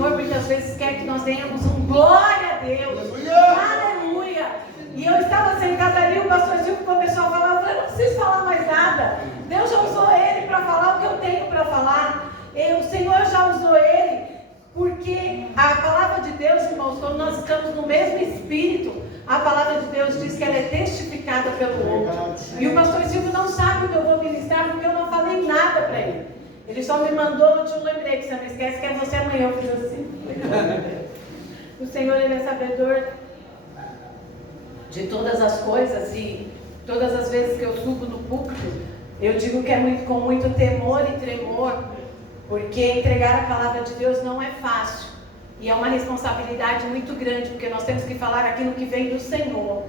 Senhor muitas vezes quer que nós tenhamos um glória a Deus. Aleluia! E eu estava sentada ali, o pastor Silvio começou a falar, eu falei, não preciso falar mais nada. Deus já usou ele para falar o que eu tenho para falar. O Senhor já usou ele, porque a palavra de Deus, irmãos, quando nós estamos no mesmo espírito, a palavra de Deus diz que ela é testificada pelo outro. E o pastor Silvio não sabe o que eu vou ministrar, porque eu não falei nada para ele. Ele só me mandou, eu te lembrei, que você não esquece que é você amanhã. Eu fiz assim. O Senhor, Ele é sabedor de todas as coisas, e todas as vezes que eu subo no púlpito, eu digo que é com muito temor e tremor, porque entregar a palavra de Deus não é fácil, e é uma responsabilidade muito grande, porque nós temos que falar aquilo que vem do Senhor.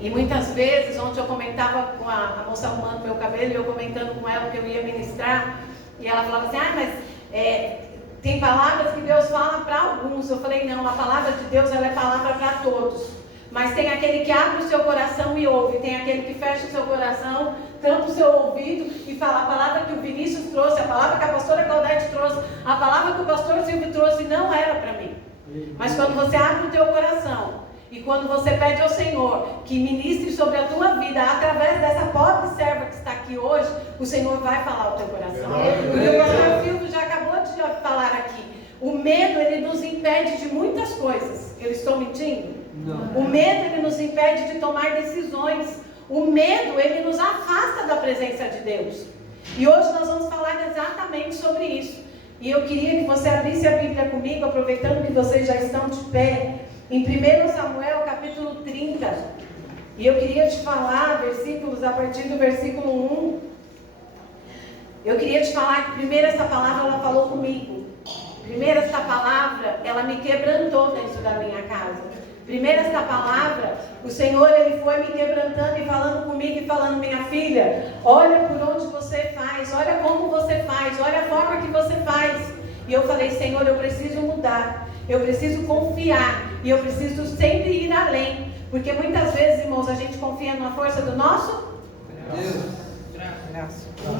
E muitas vezes, ontem eu comentava com a moça arrumando meu cabelo, e eu comentando com ela que eu ia ministrar, e ela falava assim, mas tem palavras que Deus fala para alguns. Eu falei, não, a palavra de Deus ela é palavra para todos. Mas tem aquele que abre o seu coração e ouve, tem aquele que fecha o seu coração, tampa o seu ouvido e fala a palavra que o Vinícius trouxe, a palavra que a pastora Claudete trouxe, a palavra que o pastor Silvio trouxe não era para mim. Mas quando você abre o teu coração e quando você pede ao Senhor que ministre sobre a tua vida, através dessa pobre serva que está aqui hoje, o Senhor vai falar ao teu coração. Porque o pastor Silvio já acabou de falar aqui. O medo, ele nos impede de muitas coisas. Eu estou mentindo? Não. O medo, ele nos impede de tomar decisões. O medo, ele nos afasta da presença de Deus. E hoje nós vamos falar exatamente sobre isso. E eu queria que você abrisse a Bíblia comigo, aproveitando que vocês já estão de pé, em 1 Samuel, capítulo 30. E eu queria te falar versículos a partir do versículo 1. Eu queria te falar que primeiro essa palavra, ela falou comigo. Primeiro essa palavra, ela me quebrantou dentro da minha casa. Primeiro esta palavra, o Senhor, Ele foi me quebrantando e falando comigo e falando, minha filha, olha por onde você faz, olha como você faz, olha a forma que você faz. E eu falei, Senhor, eu preciso mudar, eu preciso confiar e eu preciso sempre ir além. Porque muitas vezes, irmãos, a gente confia na força do nosso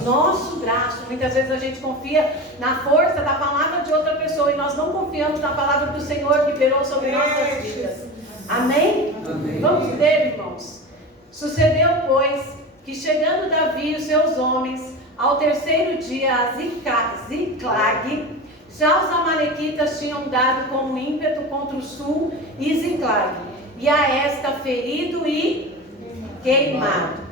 nosso braço. Muitas vezes a gente confia na força da palavra de outra pessoa e nós não confiamos na palavra do Senhor que liberou sobre nossas vidas. Amém? Amém. Vamos ler, irmãos. Sucedeu, pois, que chegando Davi e os seus homens ao terceiro dia a Ziclag, já os amalequitas tinham dado como ímpeto contra o sul e Ziclag, e a esta ferido e queimado.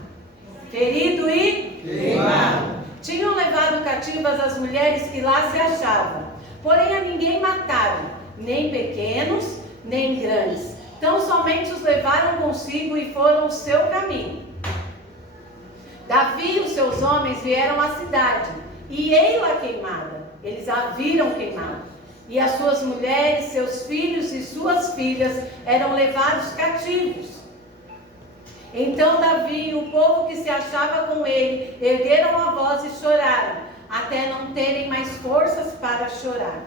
Ferido e queimado. Tinham levado cativas as mulheres que lá se achavam, porém a ninguém mataram, nem pequenos, nem grandes. Então somente os levaram consigo e foram o seu caminho. Davi e os seus homens vieram à cidade, e ei-la queimada. Eles a viram queimada. E as suas mulheres, seus filhos e suas filhas eram levados cativos. Então Davi e o povo que se achava com ele ergueram a voz e choraram, até não terem mais forças para chorar.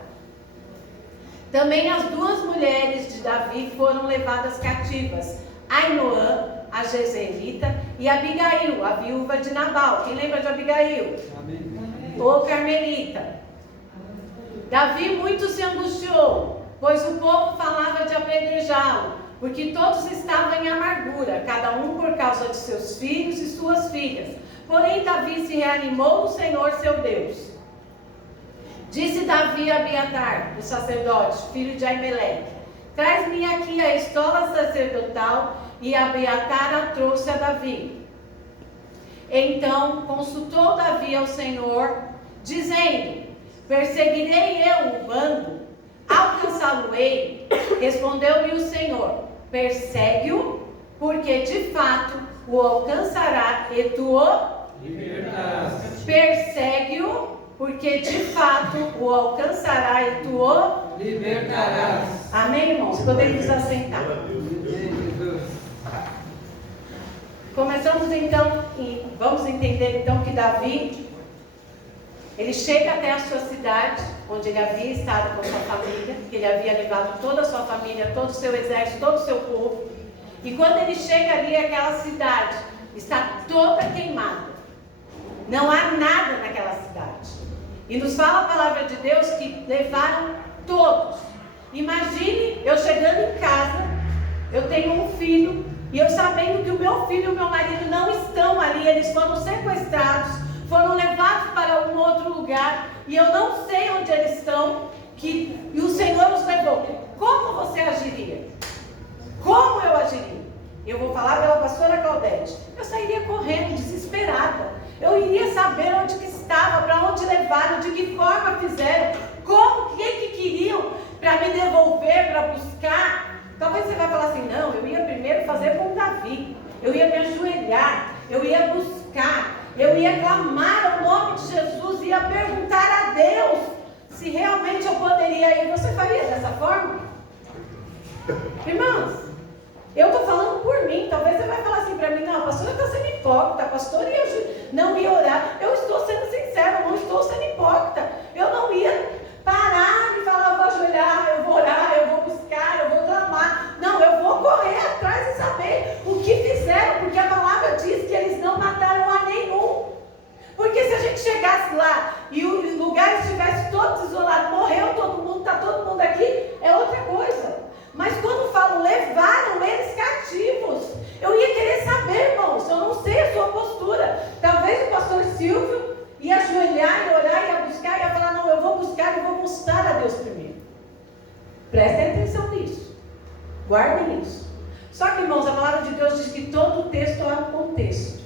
Também as duas mulheres de Davi foram levadas cativas, Ainoã, a Jezreelita, e Abigail, a viúva de Nabal. Quem lembra de Abigail? Amém. Ou Carmelita. Davi muito se angustiou, pois o povo falava de apedrejá-lo, porque todos estavam em amargura, cada um por causa de seus filhos e suas filhas. Porém Davi se reanimou no Senhor seu Deus. Disse Davi a Abiatar, o sacerdote, filho de Aimeleque, traz-me aqui a estola sacerdotal, e Abiatar a trouxe a Davi. Então consultou Davi ao Senhor, dizendo, perseguirei eu o bando, alcançá-lo-ei? Respondeu-lhe o Senhor, persegue-o, porque de fato o alcançará e tu o libertarás. Persegue-o, porque de fato o alcançará e tu o libertarás. Amém, irmãos? Podemos assentar. Começamos então, e vamos entender então que Davi, ele chega até a sua cidade, onde ele havia estado com sua família, que ele havia levado toda a sua família, todo o seu exército, todo o seu povo. E quando ele chega ali, aquela cidade está toda queimada. Não há nada naquela cidade. E nos fala a palavra de Deus que levaram Todos. Imagine eu chegando em casa, eu tenho um filho, e eu sabendo que o meu filho e o meu marido não estão ali, eles foram sequestrados, foram levados para um outro lugar, e eu não sei onde eles estão, e o Senhor os levou. Como você agiria? Como eu agiria? Eu vou falar pela pastora Claudete. Eu sairia correndo, desesperada. Eu iria saber onde que estava, para onde levaram, de que forma fizeram, como, o que queriam para me devolver, para buscar. Talvez você vai falar assim, não, eu ia primeiro fazer como Davi. Eu ia me ajoelhar, eu ia buscar, eu ia clamar o nome de Jesus, ia perguntar a Deus se realmente eu poderia ir. Você faria dessa forma? Irmãos, eu estou falando por mim. Talvez você vai falar assim para mim, não, a pastora está sendo hipócrita, a pastora não ia orar. Eu estou sendo sincera, não estou sendo hipócrita. Eu não ia parar e falar, eu vou ajoelhar, eu vou orar, eu vou buscar, eu vou clamar. Não, eu vou correr atrás e saber o que fizeram, porque a palavra diz que eles não mataram a nenhum. Porque se a gente chegasse lá e o lugar estivesse todo isolado, morreu todo mundo, está todo mundo aqui, é outra coisa. Mas quando falo, levaram eles cativos, eu ia querer saber, irmãos, eu não sei a sua postura. Talvez o pastor Silvio ia ajoelhar, ia orar, ia buscar, ia falar, não, eu vou buscar e vou mostrar a Deus primeiro. Prestem atenção nisso. Guardem isso. Só que, irmãos, a palavra de Deus diz que todo o texto há um contexto.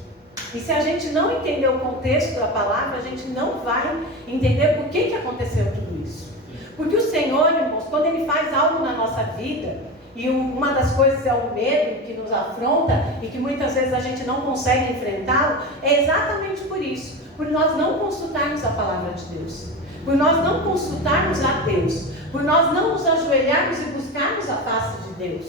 E se a gente não entender o contexto da palavra, a gente não vai entender por que aconteceu tudo isso. Porque o Senhor, irmãos, quando Ele faz algo na nossa vida, e uma das coisas é o medo que nos afronta e que muitas vezes a gente não consegue enfrentá-lo, é exatamente por isso. Por nós não consultarmos a palavra de Deus, por nós não consultarmos a Deus, por nós não nos ajoelharmos e buscarmos a face de Deus.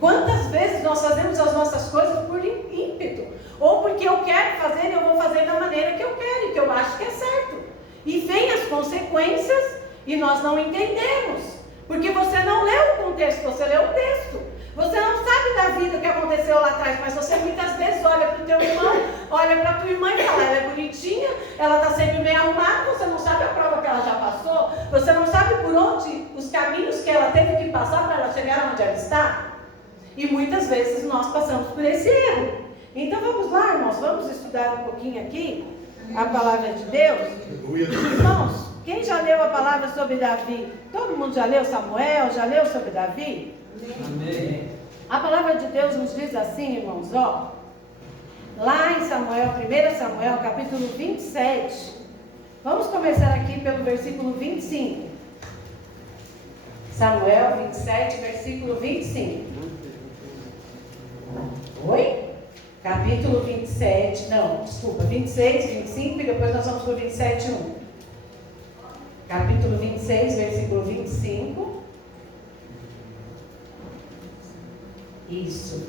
Quantas vezes nós fazemos as nossas coisas por ímpeto, ou porque eu quero fazer e eu vou fazer da maneira que eu quero e que eu acho que é certo, e vem as consequências e nós não entendemos, porque você não leu o contexto, você leu o texto. Você não sabe da vida que aconteceu lá atrás, mas você muitas vezes olha para o teu irmão, olha para a tua irmã e fala, ela é bonitinha, ela está sempre bem arrumada, você não sabe a prova que ela já passou, você não sabe por onde, os caminhos que ela teve que passar para ela chegar onde ela está. E muitas vezes nós passamos por esse erro. Então vamos lá, irmãos, vamos estudar um pouquinho aqui a palavra de Deus. Irmãos, quem já leu a palavra sobre Davi? Todo mundo já leu Samuel? Já leu sobre Davi? Amém. A palavra de Deus nos diz assim, irmãos, ó. Lá em Samuel, 1 Samuel, capítulo 27. Vamos começar aqui pelo versículo 25. Samuel 27, versículo 25. Oi? Capítulo 27, não, desculpa, 26, 25 e depois nós vamos para o 27, 1. Capítulo 26, versículo 25. Isso.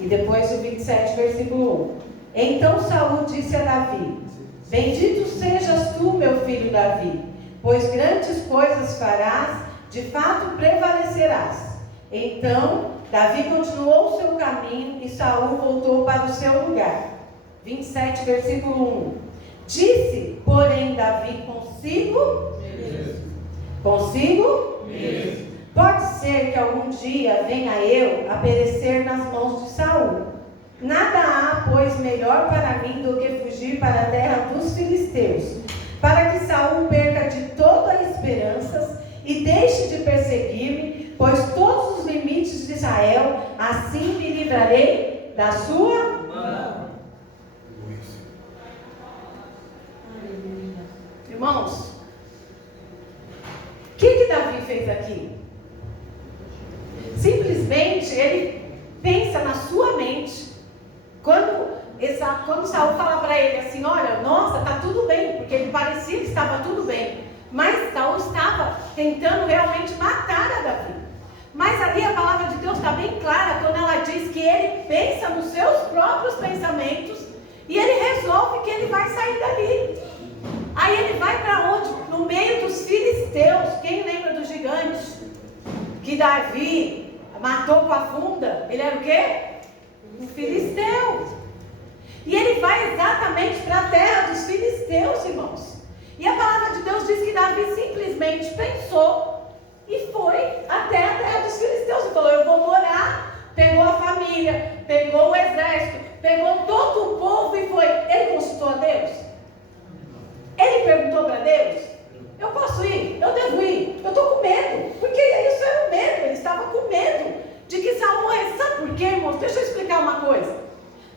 E depois o 27, versículo 1. Então Saul disse a Davi: Bendito sejas tu, meu filho Davi, pois grandes coisas farás, de fato prevalecerás. Então Davi continuou o seu caminho e Saul voltou para o seu lugar. 27, versículo 1. Disse, porém, Davi consigo mesmo. Consigo mesmo. Pode ser que algum dia venha eu a perecer nas mãos de Saul. Nada há, pois, melhor para mim do que fugir para a terra dos filisteus, para que Saul perca de toda a esperança e deixe de perseguir-me, pois todos os limites de Israel, assim me livrarei da sua mão. Irmãos, o que Davi fez aqui? Simplesmente ele pensa na sua mente. Quando Saul fala para ele assim, olha, nossa, está tudo bem, porque ele parecia que estava tudo bem, mas Saul estava tentando realmente matar a Davi. Mas ali a palavra de Deus está bem clara, quando ela diz que ele pensa nos seus próprios pensamentos e ele resolve que ele vai sair dali. Aí ele vai para onde? No meio dos filisteus. Quem lembra dos gigantes que Davi matou com a funda? Ele era o quê? Um filisteu. E ele vai exatamente para a terra dos filisteus, irmãos. E a palavra de Deus diz que Davi simplesmente pensou e foi até a terra dos filisteus e falou: eu vou morar. Pegou a família, pegou o exército, pegou todo o povo e foi. Ele consultou a Deus? Ele perguntou para Deus: eu posso ir? Eu devo ir? Eu estou com medo. Porque isso era o medo. Ele estava com medo de que Saul morresse. Sabe por quê, irmãos? Deixa eu explicar uma coisa.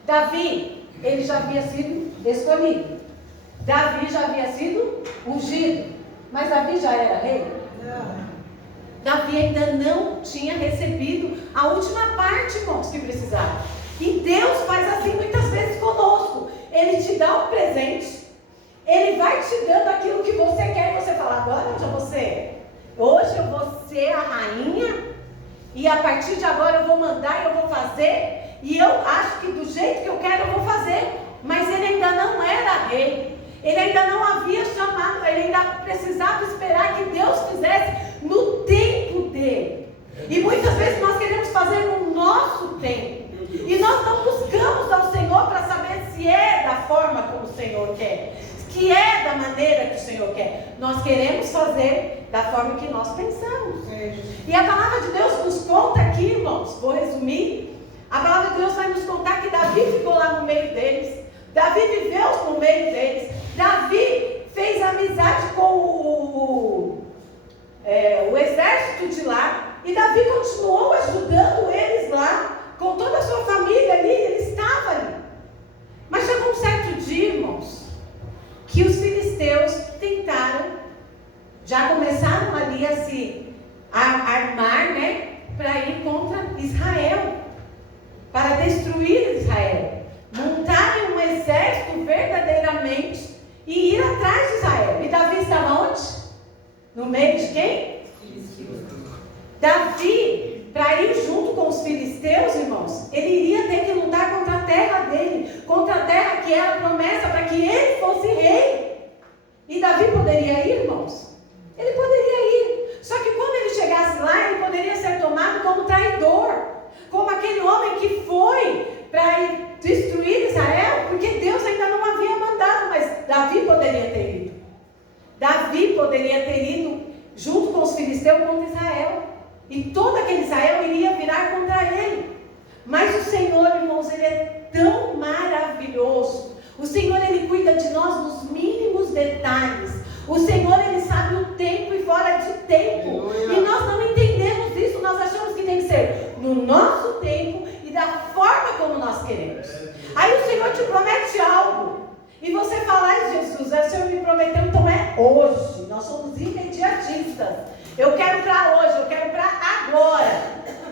Davi, ele já havia sido escolhido. Davi já havia sido ungido. Mas Davi já era rei? Não. Davi ainda não tinha recebido a última parte, irmãos, que precisava. E Deus faz assim muitas vezes conosco. Ele te dá um presente. Ele vai te dando aquilo que você quer. E você fala: agora hoje eu vou ser a rainha. E a partir de agora eu vou mandar e eu vou fazer. E eu acho que do jeito que eu quero eu vou fazer. Mas ele ainda não era rei. Ele ainda não havia chamado. Ele ainda precisava esperar que Deus fizesse no tempo dele. E muitas vezes nós queremos fazer no nosso tempo. E nós não buscamos ao Senhor para saber se é da forma como o Senhor quer, que é da maneira que o Senhor quer. Nós queremos fazer da forma que nós pensamos. E a palavra de Deus nos conta aqui, irmãos, vou resumir. A palavra de Deus vai nos contar que Davi ficou lá no meio deles. Davi viveu no meio deles. Davi fez amizade com o exército de lá. E Davi continuou ajudando eles lá, com toda a sua família ali. Ele estava ali. Mas chegou um certo dia, irmãos, que os filisteus tentaram, já começaram ali a se armar, né, para ir contra Israel, para destruir Israel, montarem um exército verdadeiramente e ir atrás de Israel. E Davi estava onde? No meio de quem? Davi, para ir junto com os filisteus, irmãos, ele iria ter que lutar contra a terra dele, contra a terra que era a promessa para que ele fosse rei. E Davi poderia ir, irmãos? Ele poderia ir. Só que quando ele chegasse lá, ele poderia ser tomado como traidor, como aquele homem que foi para ir destruir Israel, porque Deus ainda não havia mandado, mas Davi poderia ter ido. Davi poderia ter ido junto com os filisteus contra Israel. E todo aquele Israel iria virar contra ele. Mas o Senhor, irmãos, Ele é tão maravilhoso. O Senhor, Ele cuida de nós nos mínimos detalhes. O Senhor, Ele sabe o tempo e fora de tempo. E nós não entendemos isso. Nós achamos que tem que ser no nosso tempo e da forma como nós queremos. Aí o Senhor te promete algo. E você fala: ai, Jesus, o Senhor me prometeu, então é hoje. Nós somos imediatistas. Eu quero para hoje, eu quero para agora.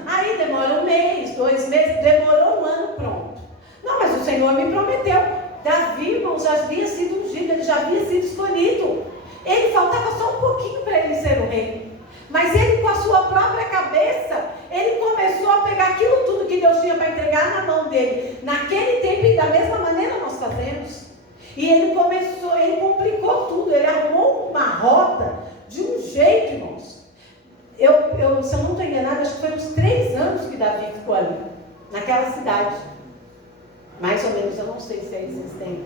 Aí demora 1 mês, 2 meses, demorou 1 ano, pronto. Não, mas o Senhor me prometeu. Davi, irmão, já havia sido ungido, ele já havia sido escolhido. Ele faltava só um pouquinho para ele ser o rei. Mas ele, com a sua própria cabeça, ele começou a pegar aquilo tudo que Deus tinha para entregar na mão dele. Naquele tempo, e da mesma maneira nós fazemos. E ele começou, ele complicou tudo, ele arrumou uma roda de um jeito, irmãos. Se eu não estou enganada, acho que foi uns 3 anos que Davi ficou ali, naquela cidade. Mais ou menos, eu não sei se vocês têm.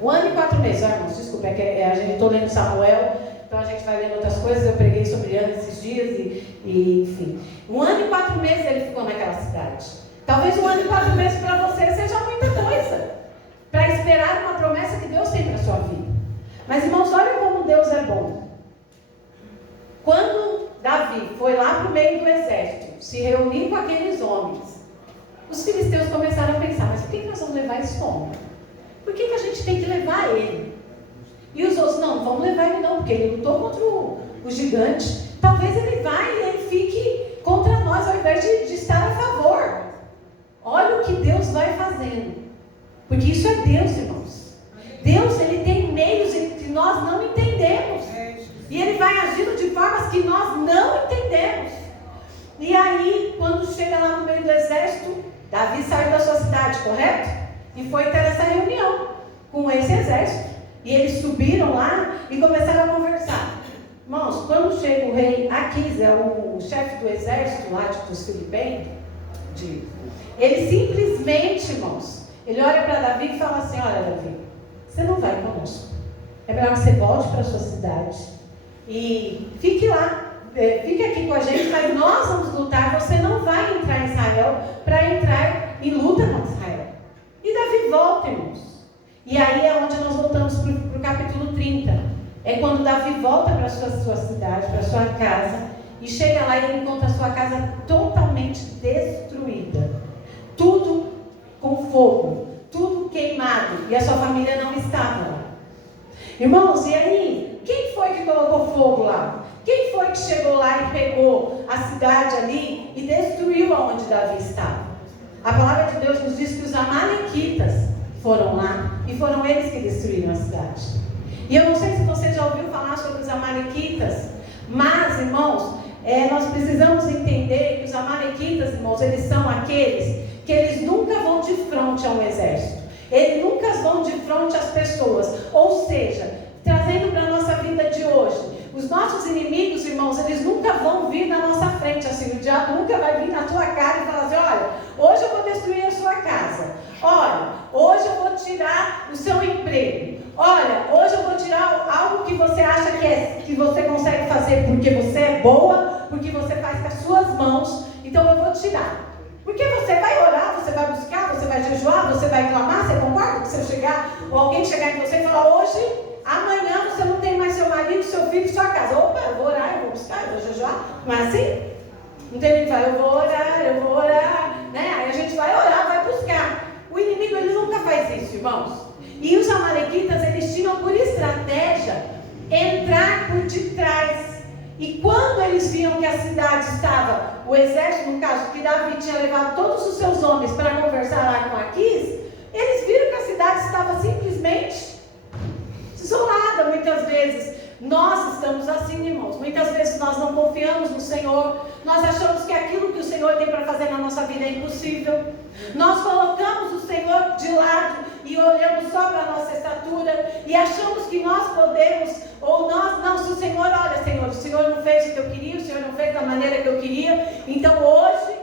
1 ano e 4 meses, irmãos, desculpa, a gente estou lendo Samuel, então a gente vai lendo outras coisas. Eu preguei sobre Ana esses dias e enfim. 1 ano e 4 meses ele ficou naquela cidade. Talvez 1 ano e 4 meses para você seja muita coisa, para esperar uma promessa que Deus tem para a sua vida. Mas, irmãos, olha como Deus é bom. Quando Davi foi lá para o meio do exército, se reunir com aqueles homens, os filisteus começaram a pensar: mas por que nós vamos levar esse homem? Por que a gente tem que levar ele? E os outros: não vamos levar ele não, porque ele lutou contra o gigante. Talvez ele vá e ele fique contra nós, ao invés de estar a favor. Olha o que Deus vai fazendo. Porque isso é Deus, irmãos. Deus, Ele tem meios que nós não entendemos. E Ele vai agindo de formas que nós não entendemos. E aí, quando chega lá no meio do exército, Davi saiu da sua cidade, correto? E foi ter essa reunião com esse exército. E eles subiram lá e começaram a conversar. Irmãos, quando chega o rei Aquis, é o chefe do exército lá dos Filipenses, ele simplesmente, irmãos, ele olha para Davi e fala assim: olha, Davi, você não vai conosco. É melhor que você volte para a sua cidade e fique lá. fica aqui com a gente, mas nós vamos lutar. Você não vai entrar em Israel para entrar em luta contra Israel. E Davi volta, irmãos. E aí é onde nós voltamos para o capítulo 30. É quando Davi volta para a sua cidade, para a sua casa, e chega lá e ele encontra a sua casa totalmente destruída. Tudo com fogo, tudo queimado, e a sua família não estava lá. Irmãos, e aí? Quem foi que colocou fogo lá? Quem foi que chegou lá e pegou a cidade ali e destruiu aonde Davi estava? A palavra de Deus nos diz que os amalequitas foram lá e foram eles que destruíram a cidade. E eu não sei se você já ouviu falar sobre os amalequitas, mas, irmãos, nós precisamos entender que os amalequitas, irmãos, eles são aqueles que eles nunca vão de frente a um exército. Eles nunca vão de frente às pessoas. Ou seja, trazendo para a nossa vida de hoje, os nossos inimigos, irmãos, eles nunca vão vir na nossa frente, assim, o diabo nunca vai vir na tua cara e falar assim, olha, hoje eu vou destruir a sua casa, olha, hoje eu vou tirar o seu emprego, olha, hoje eu vou tirar algo que você acha que você consegue fazer porque você é boa, porque você faz com as suas mãos, então eu vou tirar. Porque você vai orar, você vai buscar, você vai jejuar, você vai clamar, você concorda? Que se eu chegar, ou alguém chegar em você e falar, hoje, amanhã você não tem mais seu marido, seu filho, sua casa. Opa, eu vou orar, eu vou buscar, eu vou jejuar. Não é assim? Não tem ninguém que fala, eu vou orar, né? Aí a gente vai orar, vai buscar. O inimigo, ele nunca faz isso, irmãos. E os amalequitas, eles tinham por estratégia entrar por detrás. E quando eles viam que a cidade estava, o exército, no caso, que Davi tinha levado todos os seus homens para conversar lá com Aquis, eles viram que a cidade estava simplesmente isolada. Muitas vezes nós estamos assim, irmãos. Muitas vezes nós não confiamos no Senhor. Nós achamos que aquilo que o Senhor tem para fazer na nossa vida é impossível. Nós colocamos o Senhor de lado e olhamos só para a nossa estatura e achamos que nós podemos, ou nós, não, se o Senhor, olha Senhor, o Senhor não fez o que eu queria, o Senhor não fez da maneira que eu queria, então hoje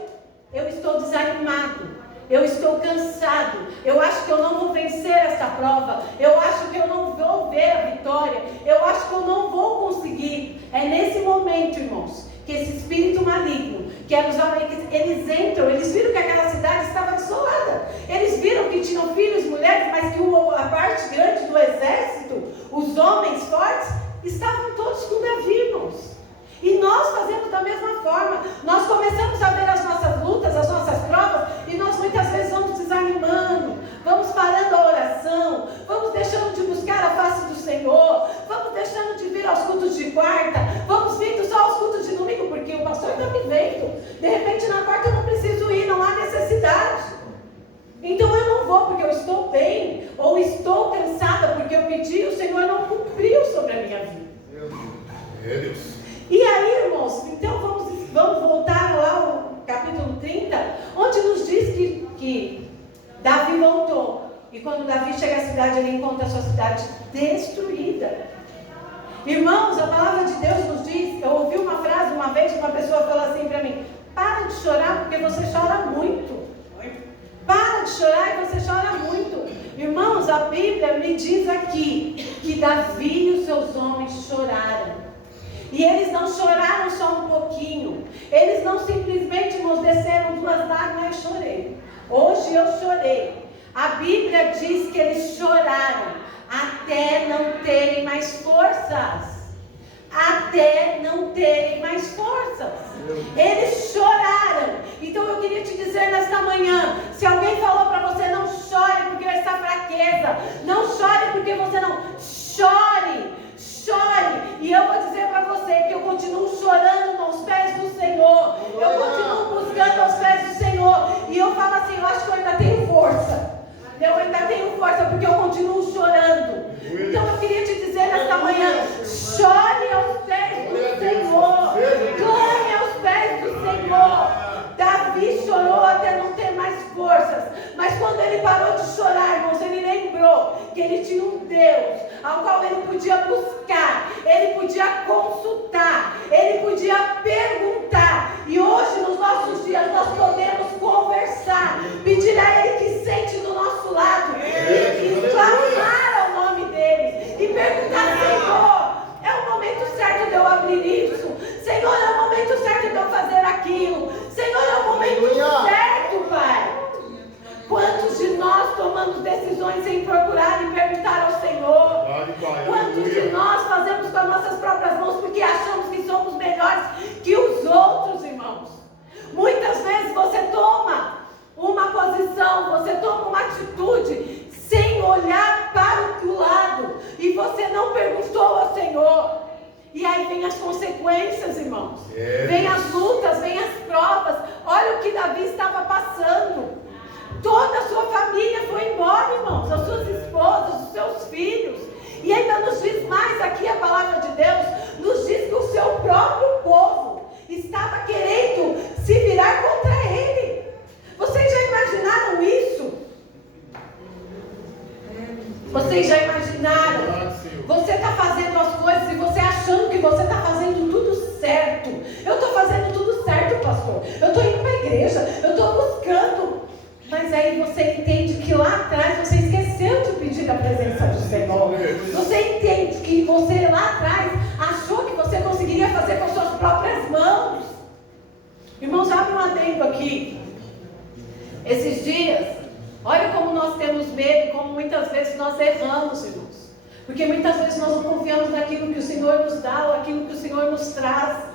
eu estou desanimado, eu estou cansado, eu acho que eu não vou vencer essa prova, eu acho que eu não vou ver a vitória, eu acho que eu não vou conseguir. É nesse momento, irmãos, que esse espírito maligno, que eram os amalequitas, eles entram, eles viram que aquela cidade estava desolada, eles viram que tinham filhos, mulheres, mas que a parte grande do exército, os homens fortes, estavam todos com Davi, irmãos. E nós fazemos da mesma forma. Nós começamos a ver as nossas lutas, as nossas provas, e nós muitas vezes vamos desanimando, vamos parando a oração, vamos deixando de buscar a face do Senhor, vamos deixando de vir aos cultos de quarta, vamos vindo só aos cultos de domingo, porque o pastor está me vendo. De repente na quarta eu não preciso ir, não há necessidade. Então eu não vou porque eu estou bem, ou estou cansada porque eu pedi, o Senhor não cumpriu sobre a minha vida. Meu Deus. E aí, irmãos, então vamos voltar lá ao capítulo 30, onde nos diz que Davi voltou. E quando Davi chega à cidade, ele encontra a sua cidade destruída. Irmãos, a palavra de Deus nos diz, eu ouvi uma frase uma vez, uma pessoa falou assim para mim, para de chorar porque você chora muito. Para de chorar e você chora muito. Irmãos, a Bíblia me diz aqui que Davi e os seus homens choraram. E eles não choraram só um pouquinho. Eles não simplesmente nos desceram 2 lágrimas e eu chorei. Hoje eu chorei. A Bíblia diz que eles choraram até não terem mais forças. Até não terem mais forças. Eles choraram. Então eu queria te dizer nesta manhã, se alguém falou para você, não chore porque essa fraqueza, não chore porque você não, chore. E eu vou dizer para você que eu continuo chorando aos pés do Senhor. Eu continuo buscando aos pés do Senhor. E eu falo assim, eu acho que eu ainda tenho força. Eu ainda tenho força porque eu continuo chorando. Então eu queria te dizer nesta manhã, chore aos pés do Senhor. Clame aos pés do Senhor. Davi chorou até não ter mais forças. Mas quando ele parou de chorar, irmãos, ele lembrou que ele tinha um Deus ao qual ele podia buscar, ele podia consultar, ele podia perguntar. E hoje, nos nossos dias, nós podemos conversar, pedir a Ele que sente do nosso lado, e clamar ao nome dele, e perguntar, Senhor, é o momento certo de eu abrir isso? Senhor, decisões sem procurar e perguntar ao Senhor. Quantos de nós fazemos com as nossas próprias mãos porque achamos que somos melhores que os outros, irmãos? Muitas vezes você toma uma posição, você toma uma atitude sem olhar para o lado e você não perguntou ao Senhor. E aí vem as consequências, irmãos. Vem as lutas, vem as provas. Olha o que Davi estava passando. Toda a sua família foi embora, irmãos. As suas esposas, os seus filhos. E ainda nos diz mais aqui a palavra de Deus. Nos diz que o seu próprio povo estava querendo se virar contra ele. Vocês já imaginaram isso? Vocês já imaginaram? Você está fazendo as coisas e você achando que você está fazendo tudo certo. Eu estou fazendo tudo certo, pastor. Eu estou indo para a igreja. Eu estou buscando. Mas aí você entende que lá atrás você esqueceu de pedir a presença do Senhor. Você entende que você lá atrás achou que você conseguiria fazer com as suas próprias mãos. Irmãos, abre um adendo aqui. Esses dias, olha como nós temos medo e como muitas vezes nós erramos, irmãos. Porque muitas vezes nós não confiamos naquilo que o Senhor nos dá ou aquilo que o Senhor nos traz.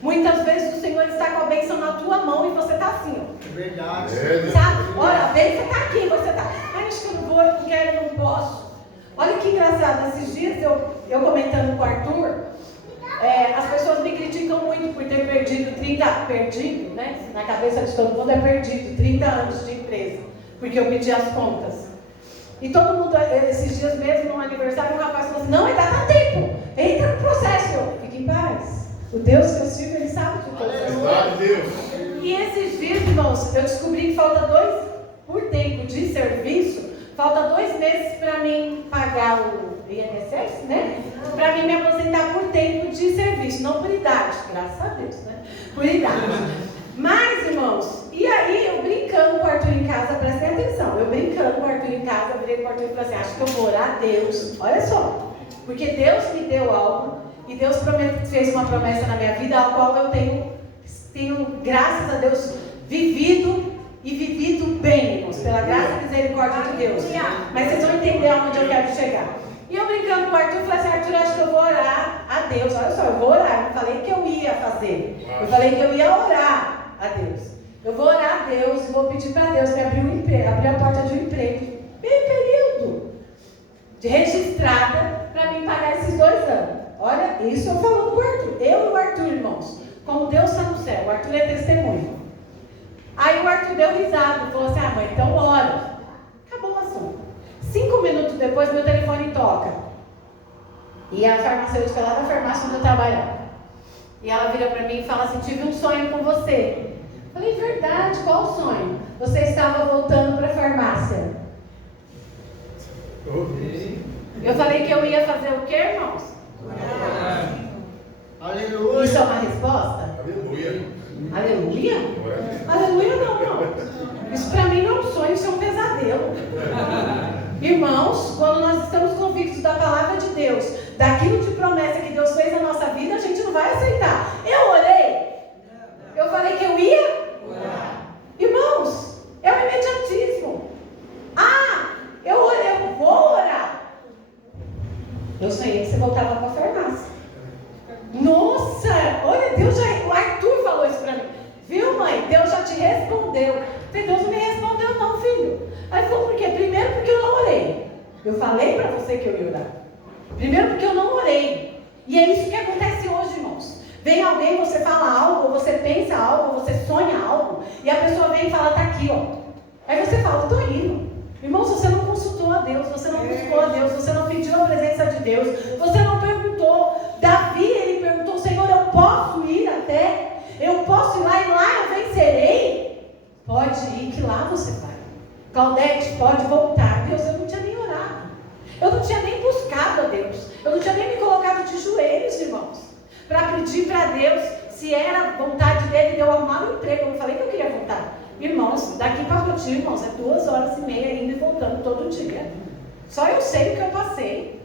Muitas vezes o Senhor está com a bênção na tua mão e você está assim, ó. É verdade. Sabe? Olha, a bênção está aqui, você está. Ai, acho que eu não vou, eu não quero, eu não posso. Olha que engraçado, esses dias eu comentando com o Arthur, as pessoas me criticam muito por ter perdido, né? Na cabeça de todo mundo é perdido, 30 anos de empresa, porque eu pedi as contas. E todo mundo, esses dias mesmo, no aniversário, um rapaz falou assim, não, ainda dá tempo, entra no processo. Eu, fique em paz. O Deus que eu sirvo, Ele sabe de tudo. E esses dias, irmãos, eu descobri que falta por tempo de serviço, falta 2 meses para mim pagar o INSS, né? Para mim me aposentar por tempo de serviço, não por idade, graças a Deus, né? Por idade. Mas, irmãos, e aí eu brincando com o Arthur em casa, prestem atenção, eu brincando com o Arthur em casa, eu virei com o Arthur e falei assim, acho que eu vou orar a Deus, olha só, porque Deus me deu algo, e Deus fez uma promessa na minha vida, a qual eu tenho, graças a Deus, vivido bem, irmãos, pela graça e misericórdia de Deus. Mas vocês vão entender aonde eu quero chegar. E eu brincando com o Arthur, falei assim, Arthur, acho que eu vou orar a Deus. Olha só, eu vou orar, eu não falei que eu ia fazer. Eu falei que eu ia orar a Deus. Eu vou orar a Deus e vou pedir para Deus me abrir a porta de um emprego. Meio período de registrada para mim pagar esses 2 anos. Olha, isso eu falando com o Arthur. Eu e o Arthur, irmãos, como Deus está no céu, o Arthur é testemunho. Aí o Arthur deu risada e falou assim, mãe, então ora. Acabou o assunto. 5 minutos depois, meu telefone toca. E a farmacêutica lá da farmácia onde eu trabalhava. E ela vira para mim e fala assim, tive um sonho com você. Eu falei, verdade, qual o sonho? Você estava voltando para a farmácia. Eu falei que eu ia fazer o quê, irmãos? Aleluia. Isso é uma resposta? Aleluia. Aleluia? Aleluia não. Isso para mim não é um sonho, isso é um pesadelo. Irmãos, quando nós estamos convictos da palavra de Deus, daquilo de promessa que Deus fez na nossa vida, a gente não vai aceitar. Eu orei. Eu falei que eu ia orar. Irmãos, é o imediatismo. Eu orei, eu vou orar. Eu sonhei que você voltava para a farmácia. Nossa, olha, o Arthur falou isso para mim. Viu, mãe? Deus já te respondeu. Eu falei, Deus não me respondeu não, filho. Aí ele falou, por quê? Primeiro porque eu não orei. Eu falei para você que eu ia orar. Primeiro porque eu não orei. E é isso que acontece hoje, irmãos. Vem alguém, você fala algo, ou você pensa algo, ou você sonha algo, e a pessoa vem e fala, tá aqui, ó. Aí você fala, estou indo. Irmãos, você não consultou a Deus, você não buscou a Deus, você não pediu a presença de Deus, você não perguntou. Davi, ele perguntou, Senhor, eu posso ir até? Eu posso ir lá e lá eu vencerei? Pode ir, que lá você vai. Claudete, pode voltar. Deus, eu não tinha nem orado. Eu não tinha nem buscado a Deus. Eu não tinha nem me colocado de joelhos, irmãos, para pedir para Deus se era vontade dele de eu arrumar um emprego. Eu não falei que eu queria voltar. Irmãos, daqui para Cotia, irmãos, é 2h30 indo e voltando todo dia. Só eu sei o que eu passei.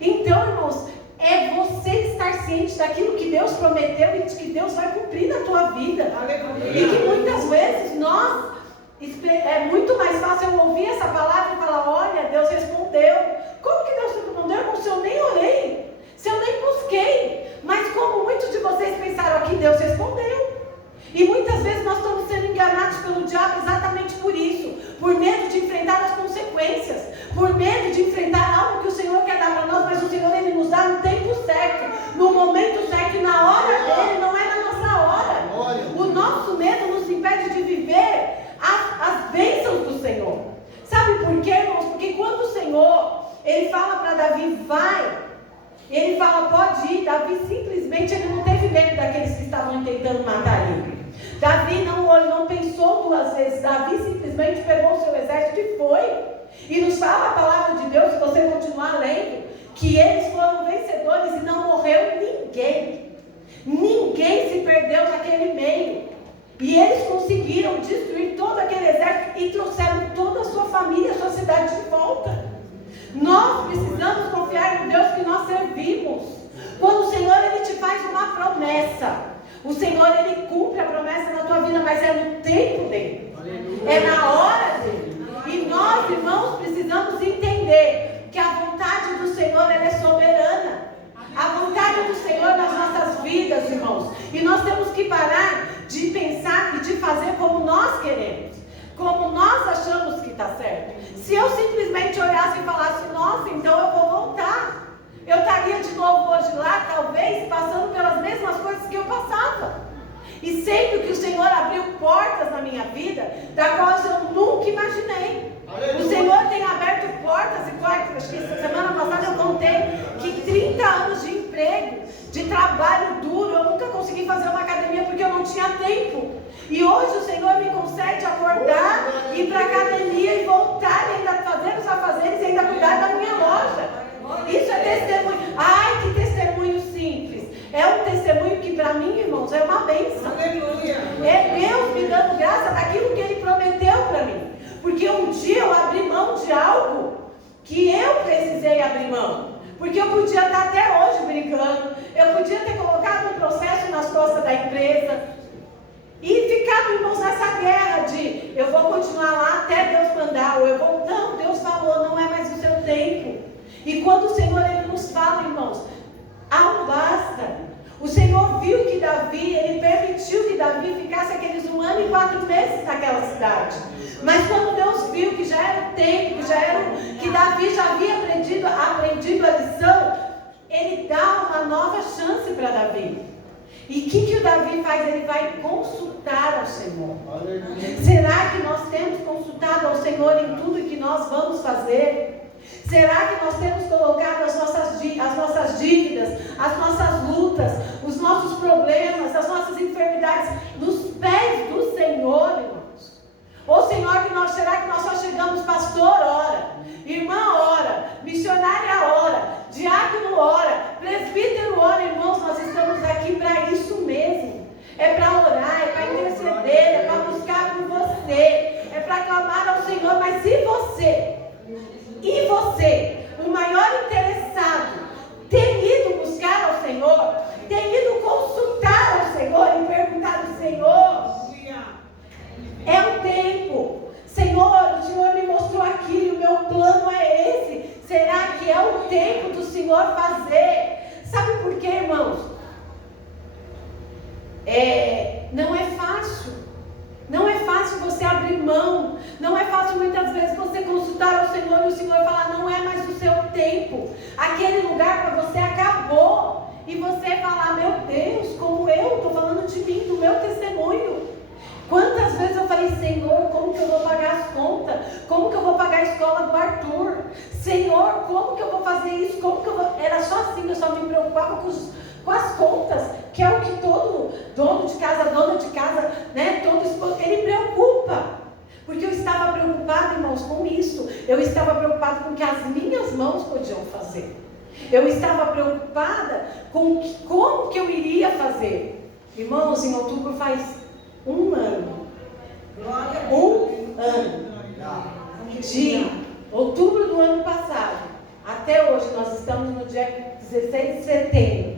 Então, irmãos, é você estar ciente daquilo que Deus prometeu e de que Deus vai cumprir na tua vida. Aleluia. E que muitas vezes é muito mais fácil eu ouvir essa palavra e falar, olha, respondeu. Como que Deus respondeu, irmão? Se eu nem orei, se eu nem busquei. Mas como muitos de vocês pensaram aqui, Deus respondeu. E muitas vezes nós estamos sendo enganados pelo diabo exatamente por isso. Por medo de enfrentar as consequências. Por medo de enfrentar algo que o Senhor quer dar para nós. Mas o Senhor, Ele nos dá no tempo certo. No momento certo e na hora dele. Não é na nossa hora. O nosso medo nos impede de viver as bênçãos do Senhor. Sabe por quê, irmãos? Porque quando o Senhor, Ele fala para Davi, vai. Ele fala, pode ir. Davi simplesmente, ele não teve medo daqueles que estavam tentando matar ele. Davi não pensou duas vezes. Davi simplesmente pegou o seu exército e foi. E nos fala a palavra de Deus, se você continuar lendo, que eles foram vencedores e não morreu ninguém. Ninguém se perdeu naquele meio. E eles conseguiram destruir todo aquele exército e trouxeram toda a sua família, a sua cidade de volta. Nós precisamos confiar no Deus que nós servimos. Quando o Senhor, Ele te faz uma promessa, o Senhor, Ele cumpre a promessa na tua vida, mas é no tempo dele. É na hora dele. E nós, irmãos, precisamos entender que a vontade do Senhor, ela é soberana. A vontade do Senhor nas nossas vidas, irmãos. E nós temos que parar de pensar e de fazer como nós queremos, como nós achamos que está certo. Se eu simplesmente olhasse e falasse, nossa, então eu vou voltar, eu estaria de novo hoje lá, talvez, passando pelas mesmas coisas que eu passava. E sendo que o Senhor abriu portas na minha vida, da qual eu nunca imaginei. O Senhor tem aberto portas e portas. Acho que semana passada eu contei que 30 anos de emprego, de trabalho duro, eu nunca consegui fazer uma academia porque eu não tinha tempo. E hoje o Senhor me concede acordar, ir para a academia e voltar, e ainda fazer os afazeres e ainda cuidar da minha loja. Isso é testemunho. Ai, que testemunho simples. É um testemunho que para mim, irmãos, é uma bênção. Aleluia. É Deus me dando graça daquilo que Ele prometeu para mim. Porque um dia eu abri mão de algo que eu precisei abrir mão. Porque eu podia estar até hoje brincando. Eu podia ter colocado um processo nas costas da empresa. E ficado, irmãos, nessa guerra de eu vou continuar lá até Deus mandar. Ou eu vou, não, Deus falou, não é mais o seu tempo. E quando o Senhor, Ele nos fala, irmãos, não basta. O Senhor viu que Davi, Ele permitiu que Davi ficasse aqueles 1 ano e 4 meses naquela cidade. Mas quando Deus viu que já era o tempo, que Davi já havia aprendido a lição, Ele dá uma nova chance para Davi. E o que o Davi faz? Ele vai consultar ao Senhor. Será que nós temos consultado ao Senhor em tudo que nós vamos fazer? Será que nós temos colocado as nossas dívidas, as nossas lutas, os nossos problemas, as nossas enfermidades nos pés do Senhor, irmãos? Ou Senhor, será que nós só chegamos, pastor, ora, irmã, ora, missionária, ora, diácono, ora, presbítero, ora, irmãos, nós estamos aqui para isso mesmo. É para orar, é para interceder, é para buscar por você, é para clamar ao Senhor. Mas se você, o maior interessado, tem ido buscar ao Senhor, tem ido consultar ao Senhor e perguntar ao Senhor, é o tempo. Senhor, o Senhor me mostrou aquilo, o meu plano é esse. Será que é o tempo do Senhor fazer? Sabe por quê, irmãos? Não é fácil. Não é fácil você abrir mão. Não é fácil muitas vezes você consultar ao Senhor e o Senhor falar, não é mais o seu tempo. Aquele lugar para você acabou. E você falar, meu Deus, como eu estou falando de mim, do meu testemunho. Quantas vezes eu falei, Senhor, como que eu vou pagar as contas? Como que eu vou pagar a escola do Arthur? Senhor, como que eu vou fazer isso? Como que eu vou... Era só assim, eu só me preocupava com as contas, que é o que todo dono de casa, dona de casa, né, todo esposo, ele preocupa. Porque eu estava preocupada, irmãos, com isso. Eu estava preocupada com o que as minhas mãos podiam fazer. Eu estava preocupada com como que eu iria fazer. Irmãos, em outubro faz 1 ano. 1 ano. De outubro do ano passado até hoje, nós estamos no dia 16 de setembro.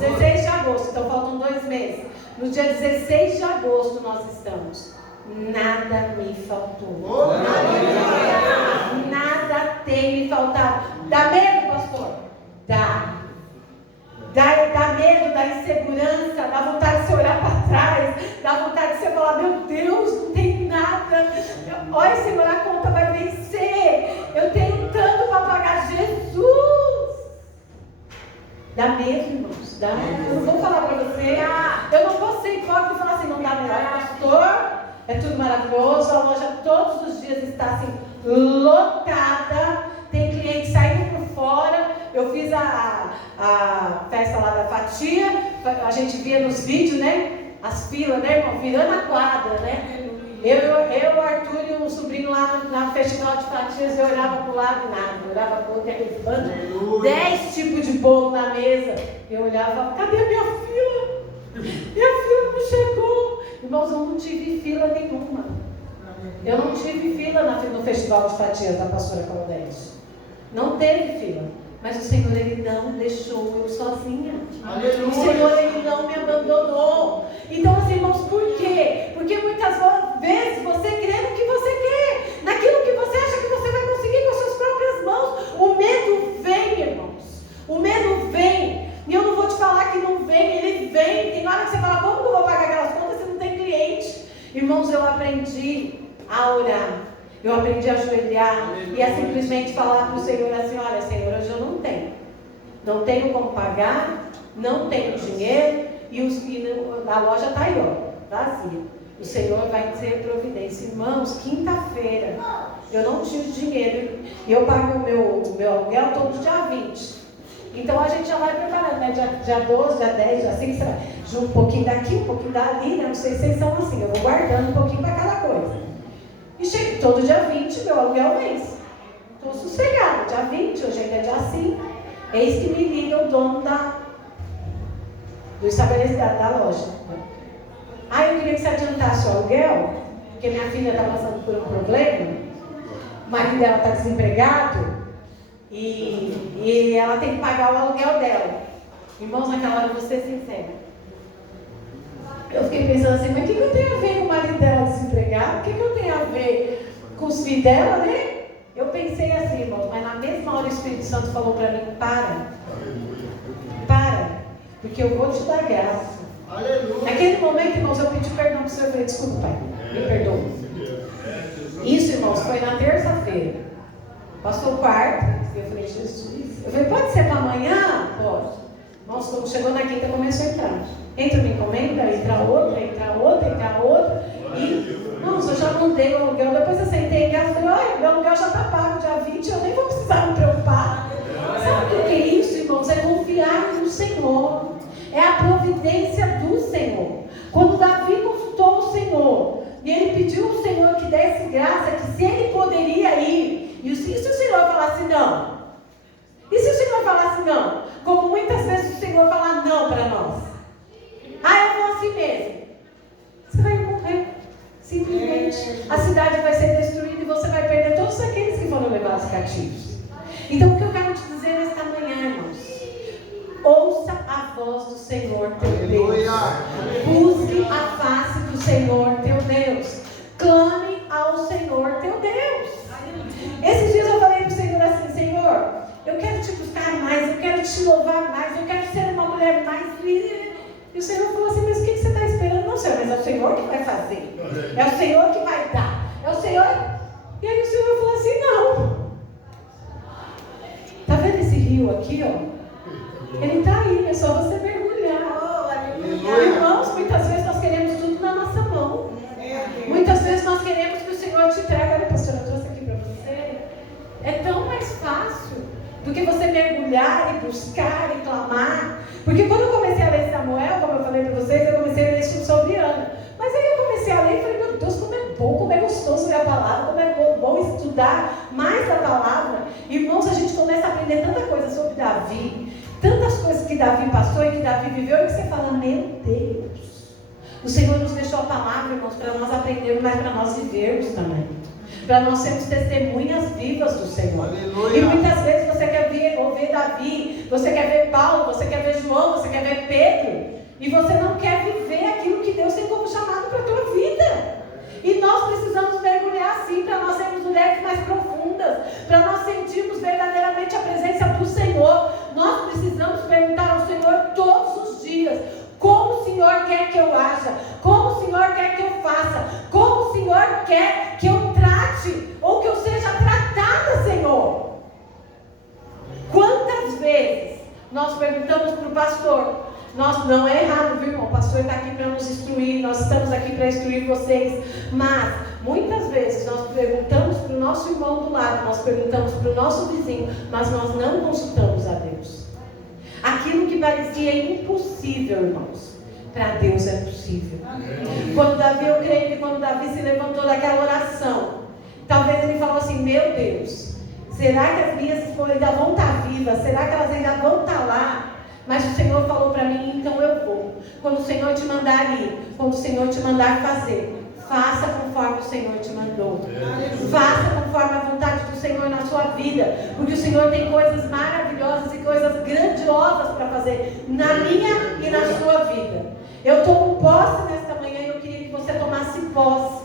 16 de agosto, então faltam 2 meses. No dia 16 de agosto nós estamos. nada me faltou. Nada tem me faltado. Dá medo, pastor? Dá. Dá medo, dá insegurança, dá vontade de você olhar para trás, dá vontade de você falar, meu Deus, não tem nada. Olha, Senhor, a conta vai vencer. Eu tenho tanto para pagar. Jesus! Dá medo, irmãos. Dá. Eu não vou falar para você. Eu não vou ser hipócrita e falar assim, não dá medo. Pastor, é tudo maravilhoso. A loja todos os dias está assim, lotada. Tem cliente saindo por fora. Eu fiz a festa lá da fatia. A gente via nos vídeos, né? As filas, né, irmão? Virando a quadra, né? Eu, o Arthur e o sobrinho lá no festival de fatias, eu olhava para o lado, nada. Eu olhava para o outro, aquele bando, 10 tipos de bolo na mesa. Eu olhava e falava, cadê a minha fila? Minha fila não chegou. Irmãos, eu não tive fila nenhuma. Eu não tive fila no festival de fatias da pastora Claudete. Não teve fila. Mas o Senhor, Ele não deixou eu sozinha. Aleluia. O Senhor, Ele não me abandonou. Então, assim, irmãos, por quê? Porque muitas vezes você crê no que você quer, naquilo que você acha que você vai conseguir com as suas próprias mãos. O medo vem, irmãos. O medo vem. E eu não vou te falar que não vem, ele vem. Tem hora que você fala, como que eu vou pagar aquelas contas se não tem cliente? Irmãos, eu aprendi a orar. Eu aprendi a ajoelhar e a simplesmente falar para o Senhor assim, olha, Senhor, hoje eu não tenho. Não tenho como pagar, não tenho dinheiro e a loja está aí, ó, vazia. O Senhor vai ter providência. Irmãos, quinta-feira, eu não tive dinheiro e eu pago o meu aluguel todo dia 20. Então a gente já vai preparando, né? Dia 12, dia 10, dia 5, junto um pouquinho daqui, um pouquinho dali, né? Não sei se vocês são assim, eu vou guardando um pouquinho para cada coisa. E chega todo dia 20, meu aluguel mês. Estou sossegada, dia 20, hoje ainda é dia 5. Eis que me liga o dono do estabelecimento da loja. Eu queria que você adiantasse o aluguel, porque minha filha está passando por um problema, o marido dela está desempregado e ela tem que pagar o aluguel dela. Irmãos, naquela hora eu vou ser sincera. Eu fiquei pensando assim, mas o que eu tenho a ver com o marido dela desempregado? O que eu tenho a ver com os filhos dela, né? Eu pensei assim, irmãos, mas na mesma hora o Espírito Santo falou para mim, para, porque eu vou te dar graça. Aleluia. Naquele momento, irmãos, eu pedi perdão para o Senhor, eu falei, desculpa, pai, me perdoa. Isso, irmãos, foi na terça-feira. Passou quarta, eu falei, Jesus, eu falei, pode ser para amanhã? Pode. Nossa, quando chegou na quinta, começou a entrar. Entra uma encomenda, entra outra. E, nossa, eu já mandei o aluguel. Depois eu sentei em casa e falei, olha, meu aluguel já está pago dia 20, eu nem vou precisar me preocupar. Sabe o que é isso, irmãos? É confiar no Senhor. É a providência do Senhor. Quando Davi consultou o Senhor, e ele pediu ao Senhor que desse graça, que se ele poderia ir, e se o Senhor falasse não? E se o Senhor falasse não? Como muitas vezes o Senhor fala não para nós. Eu vou assim mesmo. Você vai morrer. Simplesmente. A cidade vai ser destruída e você vai perder todos aqueles que foram levados cativos. Então o que eu quero te dizer nesta manhã, irmãos? Ouça a voz do Senhor teu Deus. Busque a face do Senhor teu Deus. Clame ao Senhor teu Deus. Esses dias eu falei para o Senhor assim, Senhor, eu quero te buscar mais, eu quero te louvar mais, eu quero ser uma mulher mais livre. E o Senhor falou assim, mas o que você está esperando? Não, Senhor, mas é o Senhor que vai fazer. É o Senhor que vai dar. É o Senhor. E aí o Senhor falou assim, não. Está vendo esse rio aqui, ó? Ele está aí, é só você mergulhar. Irmãos, muitas vezes nós queremos tudo na nossa mão. Muitas vezes nós queremos que o Senhor te traga. Olha, pastora, eu trouxe aqui para você. É tão mais fácil do que você mergulhar e buscar e clamar. Porque quando eu comecei a ler Samuel, como eu falei para vocês, eu comecei a ler sobre Ana. Mas aí eu comecei a ler e falei, meu Deus, como é bom, como é gostoso ler a palavra, como é bom estudar mais a palavra. Irmãos, a gente começa a aprender tanta coisa sobre Davi, tantas coisas que Davi passou e que Davi viveu, e que você fala, meu Deus, o Senhor nos deixou a palavra, irmãos, para nós aprendermos, mas para nós vivermos também. Para nós sermos testemunhas vivas do Senhor. Aleluia. E muitas vezes você quer ouvir Davi, você quer ver Paulo, você quer ver João, você quer ver Pedro, e você não quer viver aquilo que Deus tem como chamado para a tua vida. E nós quer que eu trate ou que eu seja tratada, Senhor? Quantas vezes nós perguntamos para o pastor? Nós, não é errado, viu, irmão? O pastor está aqui para nos instruir, nós estamos aqui para instruir vocês. Mas, muitas vezes, nós perguntamos para o nosso irmão do lado, nós perguntamos para o nosso vizinho, mas nós não consultamos a Deus. Aquilo que parecia impossível, irmãos, para Deus é possível. Quando Davi, eu creio que quando Davi se levantou daquela oração, talvez ele falou assim: meu Deus, será que as minhas esposas ainda vão estar vivas? Será que elas ainda vão estar lá? Mas o Senhor falou para mim: então eu vou. Quando o Senhor te mandar ir, quando o Senhor te mandar fazer, faça conforme o Senhor te mandou. Faça conforme a vontade do Senhor na sua vida, porque o Senhor tem coisas maravilhosas e coisas grandiosas para fazer na minha e na sua vida. Eu tomo posse nesta manhã e eu queria que você tomasse posse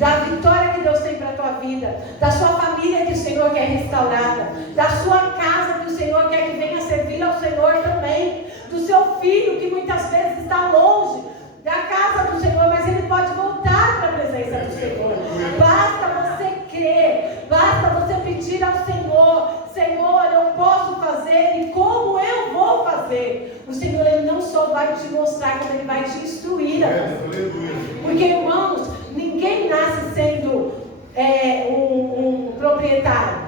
da vitória que Deus tem para a tua vida, da sua família que o Senhor quer restaurada, da sua casa que o Senhor quer que venha servir ao Senhor também, do seu filho que muitas vezes está longe da casa do Senhor, mas ele pode voltar para a presença do Senhor. Basta você crer, basta você pedir ao Senhor: Senhor, eu posso fazer, e como eu vou fazer? O Senhor, ele não só vai te mostrar, como ele vai te instruir a fazer. Porque, irmãos, ninguém nasce sendo um proprietário.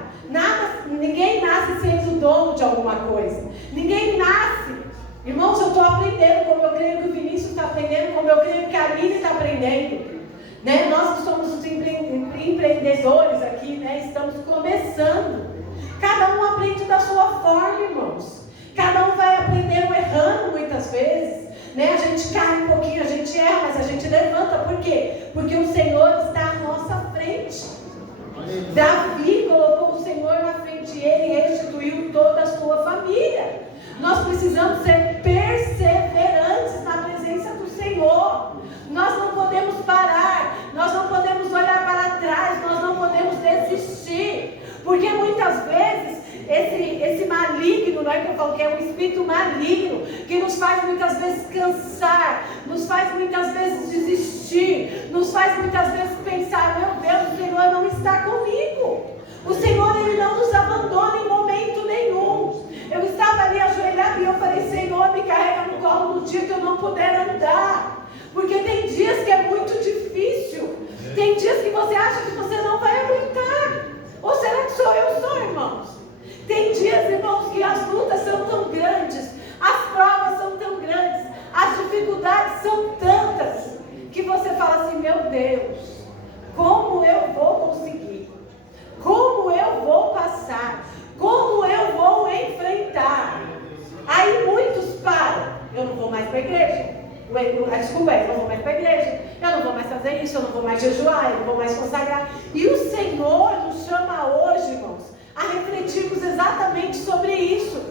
Ninguém nasce sendo dono de alguma coisa. Ninguém nasce. Irmãos, eu estou aprendendo, como eu creio que o Vinícius está aprendendo, como eu creio que a Aline está aprendendo. Né? Nós que somos os empreendedores aqui, né? Estamos começando. Cada um aprende da sua forma, irmãos. Cada um vai aprendendo errando muitas vezes. Né? A gente cai um pouquinho, a gente erra, mas a gente levanta. Por quê? Porque o Senhor está à nossa frente. Davi colocou o Senhor na frente e ele restituiu toda a sua família. Nós precisamos ser perseverantes na presença do Senhor. Nós não podemos parar, nós não podemos olhar para trás, nós não podemos desistir. Porque muitas vezes esse maligno, não é que eu falo que é um espírito maligno, que nos faz muitas vezes cansar, nos faz muitas vezes desistir, nos faz muitas vezes pensar: meu Deus, o Senhor não está comigo. O Senhor, ele não nos abandona em momento nenhum. Eu estava ali ajoelhada e eu falei: Senhor, me carrega no colo no dia que eu não puder andar. Porque tem dias que é muito difícil. Tem dias que você acha que você não vai aguentar. Ou será que sou eu só, irmãos? Tem dias, irmãos, que as lutas são tão grandes, as provas são tão grandes, as dificuldades são tantas, que você fala assim: meu Deus, como eu vou conseguir? Como eu vou passar? Como eu vou enfrentar? Aí muitos param: eu não vou mais para a igreja. Desculpa, eu não vou mais para a igreja. Eu não vou mais fazer isso, eu não vou mais jejuar, eu não vou mais consagrar. E o Senhor nos chama hoje, irmãos, a refletirmos exatamente sobre isso.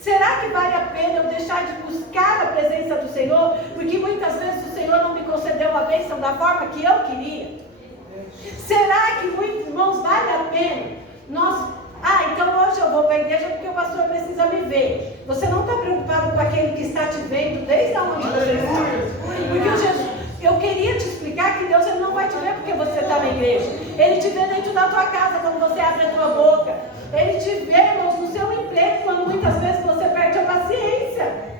Será que vale a pena eu deixar de buscar a presença do Senhor? Porque muitas vezes o Senhor não me concedeu a bênção da forma que eu queria. Será que, muitos irmãos, vale a pena nós... então hoje eu vou para a igreja porque o pastor precisa me ver. Você não está preocupado com aquele que está te vendo desde onde você está? Porque Jesus, eu queria te explicar que Deus, ele não vai te ver porque você está na igreja. Ele te vê dentro da tua casa quando você abre a tua boca. Ele te vê, irmãos, no seu emprego, quando muitas vezes você perde a paciência.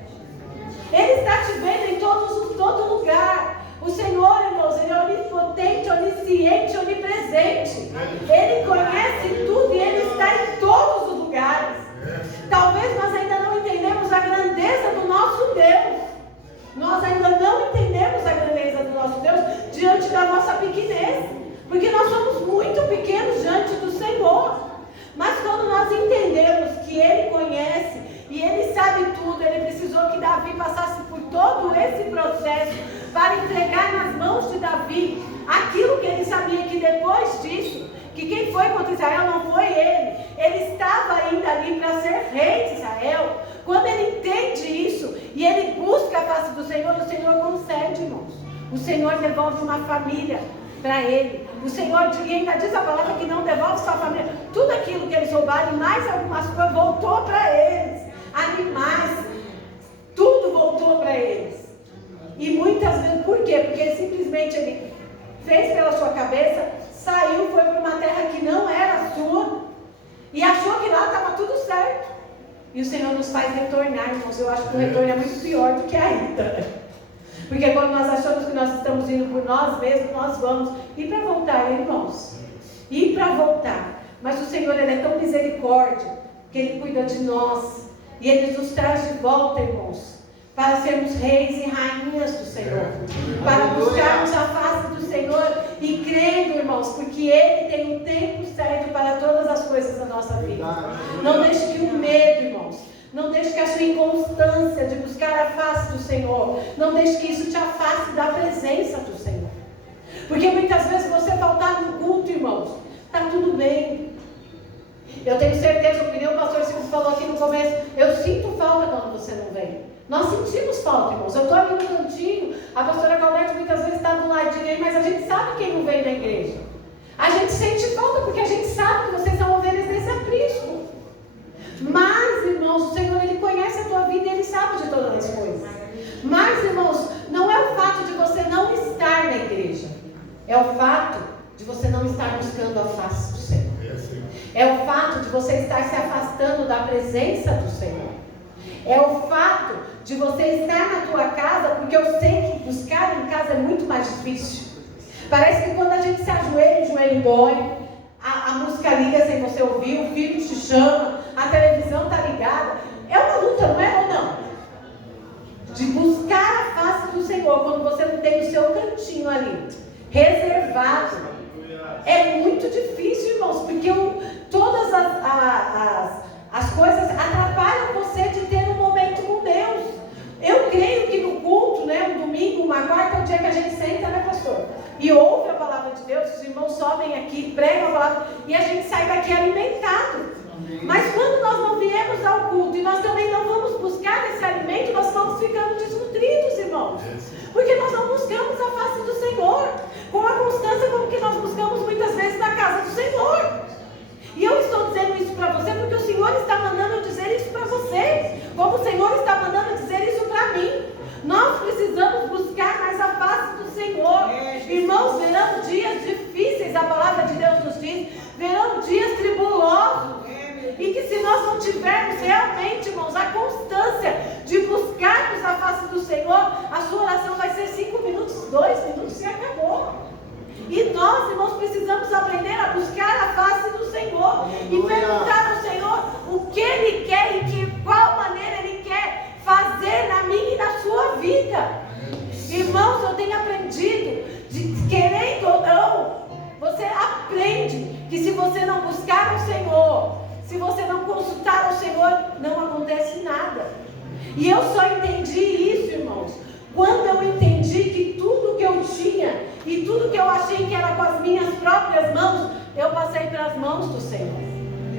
Ele está te vendo em todo lugar. O Senhor, irmãos, ele é onipotente, onisciente, onipresente. Ele conhece tudo e ele está em todos os lugares. Talvez nós ainda não entendemos a grandeza do nosso Deus. Nós ainda não entendemos a grandeza do nosso Deus diante da nossa pequenez. Porque nós somos muito pequenos diante do Senhor. Mas quando nós entendemos que Ele conhece e Ele sabe tudo, Ele precisou que Davi passasse por todo esse processo para entregar nas mãos de Davi aquilo que ele sabia que depois disso, que quem foi contra Israel não foi ele estava ainda ali para ser rei de Israel. Quando ele entende isso e ele busca a face do Senhor, o Senhor concede, irmãos. O Senhor devolve uma família para ele. O Senhor ainda diz a palavra que não devolve sua família. Tudo aquilo que eles roubaram e mais algumas coisas voltou para eles. Animais, tudo voltou para eles. E muitas vezes, por quê? Porque simplesmente ele fez pela sua cabeça, saiu, foi para uma terra que não era sua, e achou que lá estava tudo certo. E o Senhor nos faz retornar, irmãos. Eu acho que o retorno é muito pior do que a ida. Porque quando nós achamos que nós estamos indo por nós mesmos, nós vamos. E para voltar, irmãos? E para voltar. Mas o Senhor, Ele é tão misericórdia, que Ele cuida de nós. E Ele nos traz de volta, irmãos, para sermos reis e rainhas do Senhor. Para buscarmos a face do Senhor e crendo, irmãos, porque Ele tem um tempo certo para todas as coisas da nossa vida. Não deixe que o medo, irmãos, não deixe que a sua inconstância de buscar a face do Senhor, não deixe que isso te afaste da presença do Senhor. Porque muitas vezes você faltar no culto, irmãos, está tudo bem. Eu tenho certeza, que nem o pastor Silvio falou aqui no começo, eu sinto falta quando você não vem. Nós sentimos falta, irmãos. Eu estou ali no cantinho, a pastora Claudete muitas vezes está do ladinho aí, mas a gente sabe quem não vem na igreja. A gente sente falta porque a gente sabe que vocês são ovelhas desse aprisco. Mas, irmãos, o Senhor, Ele conhece a tua vida e Ele sabe de todas as coisas. Mas, irmãos, não é o fato de você não estar na igreja, é o fato de você não estar buscando a face do Senhor. É o fato de você estar se afastando da presença do Senhor. É o fato de você estar na tua casa, porque eu sei que buscar em casa é muito mais difícil. Parece que quando a gente se ajoelha, o joelho dói, a música liga sem você ouvir, o filho te chama, a televisão está ligada. É uma luta, não é ou não? De buscar a face do Senhor, quando você não tem o seu cantinho ali, reservado. É muito difícil, irmãos, porque todas as coisas atrapalham você de ter um momento com Deus. Eu creio que no culto, né, um domingo, uma quarta, é o dia que a gente senta, né, pastor? E ouve a palavra de Deus, os irmãos sobem aqui, pregam a palavra, e a gente sai daqui alimentado. Mas quando nós não viemos ao culto, e nós também não vamos buscar esse alimento, nós vamos ficando desnutridos, irmãos. Porque nós não buscamos a face do Senhor, com a constância como que nós buscamos muitas vezes na casa do Senhor. E eu estou dizendo isso para você porque o Senhor está mandando eu dizer isso para você, como o Senhor está mandando eu dizer isso para mim. Nós precisamos buscar mais a face do Senhor. Irmãos, verão dias difíceis, a palavra de Deus nos diz, verão dias tribulosos. E que se nós não tivermos realmente, irmãos, a constância de buscarmos a face do Senhor, a sua oração vai ser 5 minutos, 2 minutos e acabou. E nós, irmãos, precisamos aprender a buscar a face do Senhor e perguntar ao Senhor o que Ele quer e de qual maneira Ele quer fazer na minha e na sua vida. Irmãos, eu tenho aprendido, querendo ou não, você aprende que se você não buscar o Senhor, se você não consultar o Senhor, não acontece nada. E eu só entendi isso, irmãos, quando eu entendi que tudo que eu tinha e tudo que eu achei que era com as minhas próprias mãos, eu passei para as mãos do Senhor.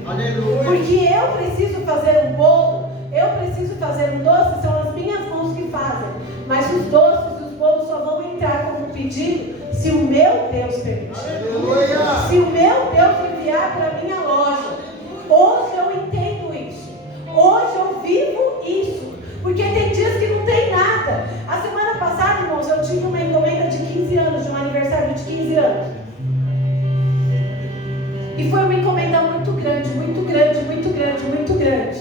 Aleluia. Porque eu preciso fazer um bolo, eu preciso fazer um doce, são as minhas mãos que fazem. Mas os doces e os bolos só vão entrar como pedido se o meu Deus permitir. Aleluia. Se o meu Deus enviar para a minha loja. Hoje eu entendo isso. Hoje eu vivo isso. Porque tem dias que não tem nada. A semana passada, irmãos, eu tive uma encomenda de 15 anos, de um aniversário de 15 anos. E foi uma encomenda muito grande, muito grande, muito grande, muito grande.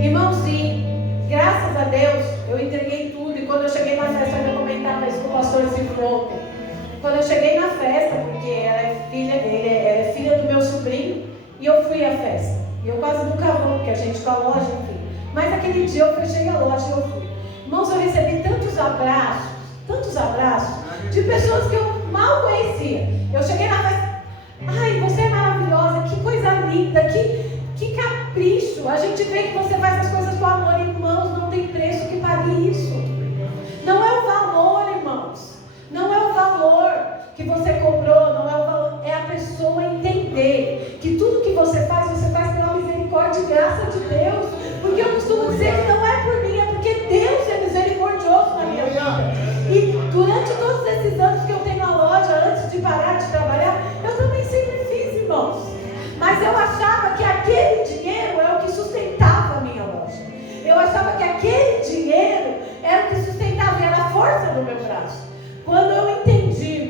Irmãos, e graças a Deus, eu entreguei tudo. E quando eu cheguei na festa, eu comentava isso com o pastor Silvio ontem. Quando eu cheguei na festa, porque ela é filha do meu sobrinho, e eu fui à festa. E eu quase nunca vou, porque a gente com a loja, enfim. Mas aquele dia eu fechei a loja e eu fui. Irmãos, eu recebi tantos abraços de pessoas que eu mal conhecia. Eu cheguei na festa, ai, você é maravilhosa, que coisa linda, que capricho. A gente vê que você faz as coisas com amor, irmãos, não tem preço que pague isso. Não é o valor, irmãos. Não é o valor que você cobrou, não é o valor, é a pessoa entender que tudo que você faz pela misericórdia e graça de Deus. Porque eu costumo dizer que não é por mim, é porque Deus é misericordioso na minha vida. E durante todos esses anos que eu tenho a loja, antes de parar de trabalhar, eu também sempre fiz, irmãos. Mas eu achava que aquele dinheiro é o que sustentava a minha loja. Eu achava que aquele dinheiro era o que sustentava, era a força do meu braço. Quando eu entendi,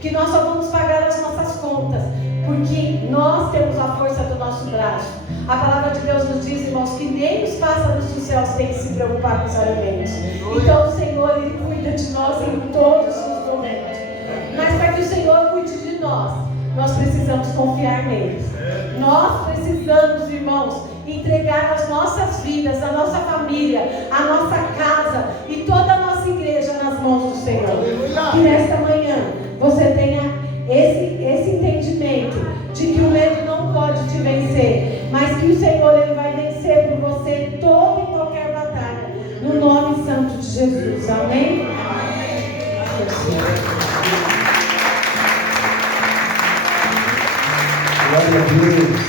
que nós só vamos pagar as nossas contas, porque nós temos a força do nosso braço. A palavra de Deus nos diz, irmãos, que nem os pássaros dos céus têm que se preocupar com os alimentos. Então o Senhor, Ele cuida de nós em todos os momentos. Mas para que o Senhor cuide de nós precisamos confiar nele. Nós precisamos, irmãos, entregar as nossas vidas, a nossa família, a nossa casa e toda a nossa igreja nas mãos do Senhor. Que nesta manhã você tenha esse entendimento de que o medo não pode te vencer, mas que o Senhor, Ele vai vencer por você toda e qualquer batalha, no nome santo de Jesus. Amém? Glória a Deus.